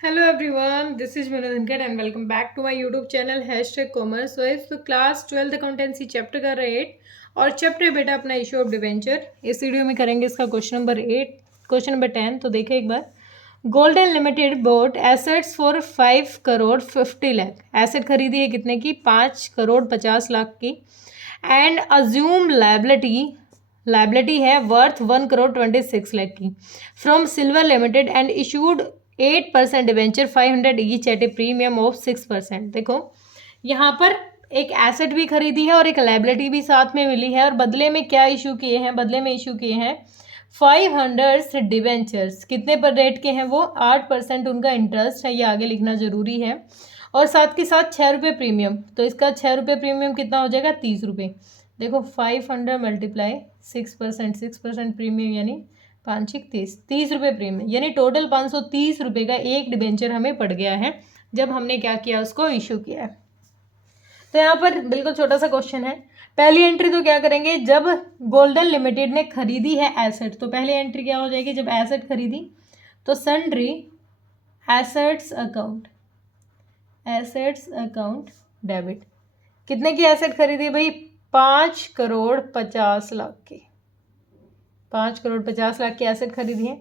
Hello everyone, this is Vinod Unkat and welcome back to my YouTube channel #commerce. So इस class 12th accountancy chapter कर रहे 8 और chapter बेटा अपना issue of debenture. इस video में करेंगे इसका क्वेश्चन नंबर 8, क्वेश्चन नंबर 10। तो देखिए एक बार, golden limited bought assets for 5 crore 50 lakh. Asset खरीदी है कितने की? 5 करोड़ 50 लाख की। एंड अज्यूम लाइबिलिटी है वर्थ 1 करोड़ 26 लाख की from silver limited and issued 8% debenture 500 each at a premium of 6%। देखो यहाँ पर एक एसेट भी खरीदी है और एक लाइबिलिटी भी साथ में मिली है, और बदले में क्या इशू किए हैं? बदले में इशू किए हैं 500 डिवेंचर्स। कितने पर रेट के हैं वो? 8% उनका इंटरेस्ट है, ये आगे लिखना जरूरी है। और साथ के साथ 6 रुपये प्रीमियम। तो इसका 6 रुपये प्रीमियम कितना हो जाएगा? 30 रुपये। देखो 500 मल्टीप्लाई 6% प्रीमियम यानी 5 6 30 रुपये प्रीमियम, यानी टोटल 530 रुपये का एक डिबेंचर हमें पड़ गया है जब हमने क्या किया? उसको इशू किया है। तो यहाँ पर बिल्कुल छोटा सा क्वेश्चन है। पहली एंट्री तो क्या करेंगे? जब गोल्डन लिमिटेड ने खरीदी है एसेट, तो पहली एंट्री क्या हो जाएगी? जब एसेट खरीदी तो सन्ड्री एसेट्स अकाउंट डेबिट। कितने की एसेट खरीदी भाई? 5 करोड़ 50 लाख की। 5 करोड़ 50 लाख की एसेट खरीदी है।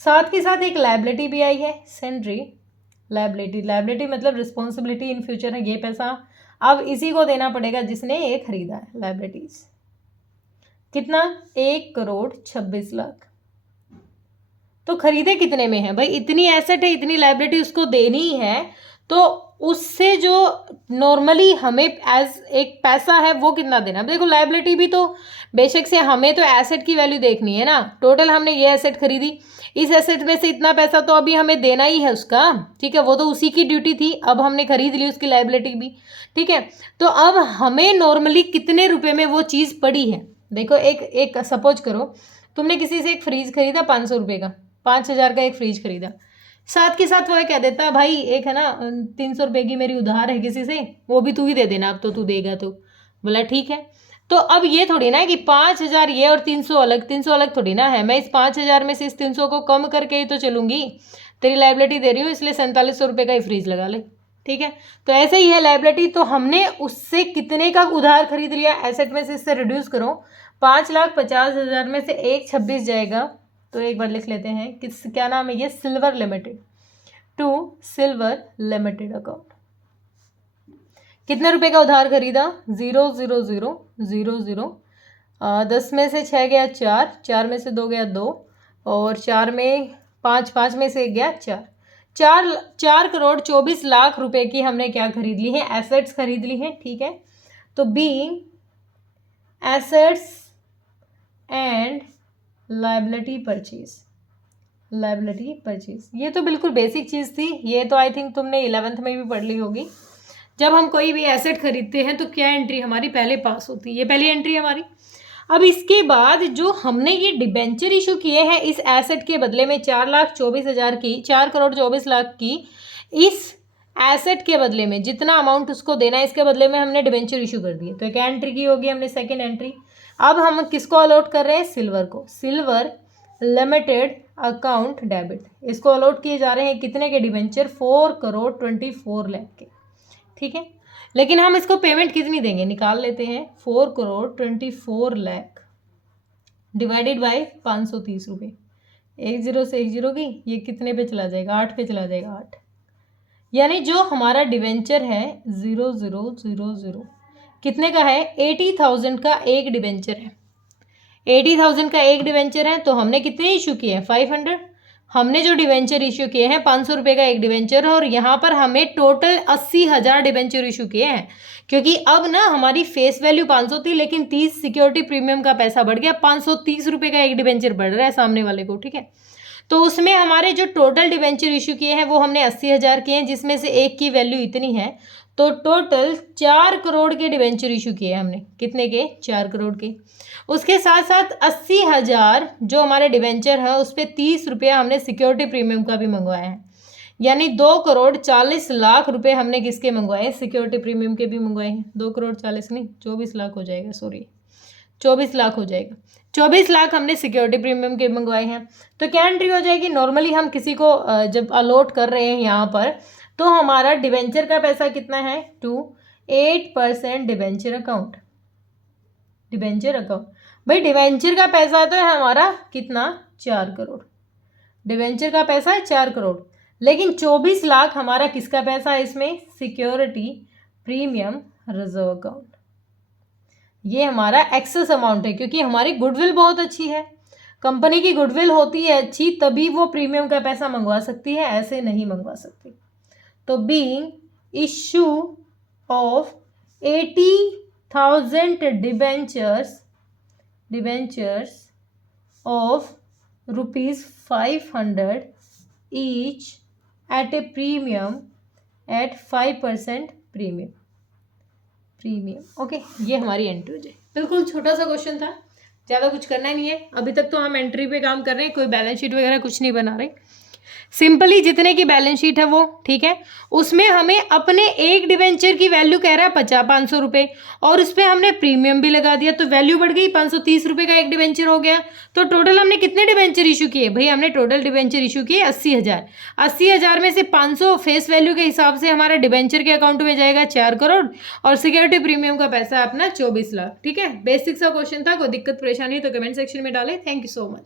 साथ के साथ एक लाइबिलिटी भी आई है, सेंड्री लाइबिलिटी मतलब रिस्पॉन्सिबिलिटी इन फ्यूचर है। ये पैसा अब इसी को देना पड़ेगा जिसने ये खरीदा है। लाइबिलिटीज कितना? 1 करोड़ 26 लाख। तो खरीदे कितने में है भाई? इतनी एसेट है, इतनी लाइबिलिटी उसको देनी है, तो उससे जो नॉर्मली हमें एज एक पैसा है वो कितना देना? देखो लाइबिलिटी भी तो बेशक से, हमें तो एसेट की वैल्यू देखनी है ना। टोटल हमने ये एसेट खरीदी, इस एसेट में से इतना पैसा तो अभी हमें देना ही है उसका, ठीक है? वो तो उसी की ड्यूटी थी, अब हमने खरीद ली उसकी लाइबिलिटी भी, ठीक है? तो अब हमें नॉर्मली कितने रुपए में वो चीज़ पड़ी है? देखो एक सपोज करो, तुमने किसी से एक फ्रीज खरीदा 500 रुपये का, 5000 का एक फ्रिज खरीदा। साथ के साथ वो कह देता भाई एक है ना 300 रुपये की मेरी उधार है किसी से, वो भी तू ही दे देना, अब तो तू देगा। तो बोला ठीक है। तो अब ये थोड़ी ना है कि 5000 ये और 300 अलग, 300 अलग थोड़ी ना है। मैं इस 5000 में से इस 300 को कम करके ही तो चलूंगी। तेरी लाइबिलिटी दे रही हूँ इसलिए 4700 रुपये का ही फ्रिज लगा ले, ठीक है? तो ऐसे ही है लाइबिलिटी। तो हमने उससे कितने का उधार खरीद लिया? एसेट में से इससे रिड्यूस करो, 5,50,000 में से 1,26 जाएगा। तो एक बार लिख लेते हैं किस, क्या नाम है ये? Silver limited, to silver limited account. कितने रुपए का उधार खरीदा? 0,0,0,0,0। 10 में से 6 गया 4, 4 में से 2 गया 2, और 4 में 5, 5 में से 1 गया 4। 4 करोड़ 24 लाख रुपए की हमने क्या खरीद ली है? एसेट्स खरीद ली है, ठीक है? तो B assets and liability purchase. ये तो बिल्कुल बेसिक चीज़ थी, ये तो आई थिंक तुमने 11th में भी पढ़ ली होगी। जब हम कोई भी एसेट खरीदते हैं तो क्या एंट्री हमारी पहले पास होती है? ये पहली एंट्री हमारी। अब इसके बाद जो हमने ये डिबेंचर इशू किए हैं इस एसेट के बदले में 4,24,000 की, 4 करोड़ 24 लाख की, इस एसेट के बदले में जितना अमाउंट उसको देना है इसके बदले में हमने डिबेंचर इशू कर दिए। तो क्या एंट्री की होगी हमने? Second entry. अब हम किसको अलॉट कर रहे हैं? सिल्वर को। सिल्वर लिमिटेड अकाउंट डेबिट, इसको अलॉट किए जा रहे हैं कितने के डिबेंचर? 4 करोड़ 24 लाख के, ठीक है? लेकिन हम इसको पेमेंट कितनी देंगे? निकाल लेते हैं। 4 करोड़ 24 लाख डिवाइडेड बाय 530 रुपये। 1 0 से 1 0 की, ये कितने पे चला जाएगा? 8 पे चला जाएगा। 8 यानी जो हमारा डिवेंचर है 0,0,0,0 कितने का है? 80,000 का एक डिवेंचर है। 80,000 का एक डिवेंचर है, तो हमने कितने इशू किए हैं? 500। हमने जो डिवेंचर इशू किए हैं 500 रुपये का एक डिवेंचर, और यहाँ पर हमें टोटल 80,000 डिवेंचर इशू किए हैं, क्योंकि अब ना हमारी फेस वैल्यू 500 थी, लेकिन 30 सिक्योरिटी प्रीमियम का पैसा बढ़ गया, 530 रुपये का एक डिवेंचर बढ़ रहा है सामने वाले को, ठीक है? तो उसमें हमारे जो टोटल डिवेंचर इशू किए हैं वो हमने 80,000 किए हैं, जिसमें से एक की वैल्यू इतनी है। तो टोटल 4 करोड़ के डिवेंचर इशू किए हैं हमने। कितने के? 4 करोड़ के। उसके साथ साथ 80,000 जो हमारे डिवेंचर है उस पर 30 रुपया हमने सिक्योरिटी प्रीमियम का भी मंगवाया है, यानी 2 करोड़ 40 लाख रुपए हमने किसके मंगवाए हैं? सिक्योरिटी प्रीमियम के भी मंगवाए हैं। 2 करोड़ 40 नहीं, 24 लाख हो जाएगा, सॉरी 24 लाख हो जाएगा। 24 लाख हमने सिक्योरिटी प्रीमियम के मंगवाए हैं। तो क्या एंट्री हो जाएगी? नॉर्मली हम किसी को जब अलॉट कर रहे हैं यहाँ पर, तो हमारा डिवेंचर का पैसा कितना है? 8% डिवेंचर अकाउंट। डिवेंचर अकाउंट भाई, डिवेंचर का पैसा तो है हमारा कितना? 4 करोड़। डिवेंचर का पैसा है 4 करोड़, लेकिन 24 लाख हमारा किसका पैसा है इसमें? Security premium reserve account. ये हमारा एक्सेस अमाउंट है, क्योंकि हमारी गुडविल बहुत अच्छी है। कंपनी की गुडविल होती है अच्छी तभी वो प्रीमियम का पैसा मंगवा सकती है, ऐसे नहीं मंगवा सकती। तो being issue of 80,000 debentures of ₹500 each at a premium eight 5% premium. Okay, ये हमारी एंट्री हो जाए। बिल्कुल छोटा सा क्वेश्चन था, ज़्यादा कुछ करना नहीं है। अभी तक तो हम एंट्री पे काम कर रहे हैं, कोई बैलेंस शीट वगैरह कुछ नहीं बना रहे। सिंपली जितने की बैलेंस शीट है वो ठीक है, उसमें हमें अपने एक डिवेंचर की वैल्यू कह रहा है 500 रुपये, और उस पर हमने प्रीमियम भी लगा दिया, तो वैल्यू बढ़ गई, 530 रुपये का एक डिवेंचर हो गया। तो टोटल हमने कितने डिवेंचर इशू किए? भाई हमने टोटल डिवेंचर इशू किए 80,000। 80,000 में से 500 फेस वैल्यू के हिसाब से हमारा डिवेंचर के अकाउंट में जाएगा 4 करोड़, और सिक्योरिटी प्रीमियम का पैसा अपना 24 लाख। ठीक है, बेसिक सा क्वेश्चन था, कोई दिक्कत परेशानी तो कमेंट सेक्शन में डालें। Thank you so much.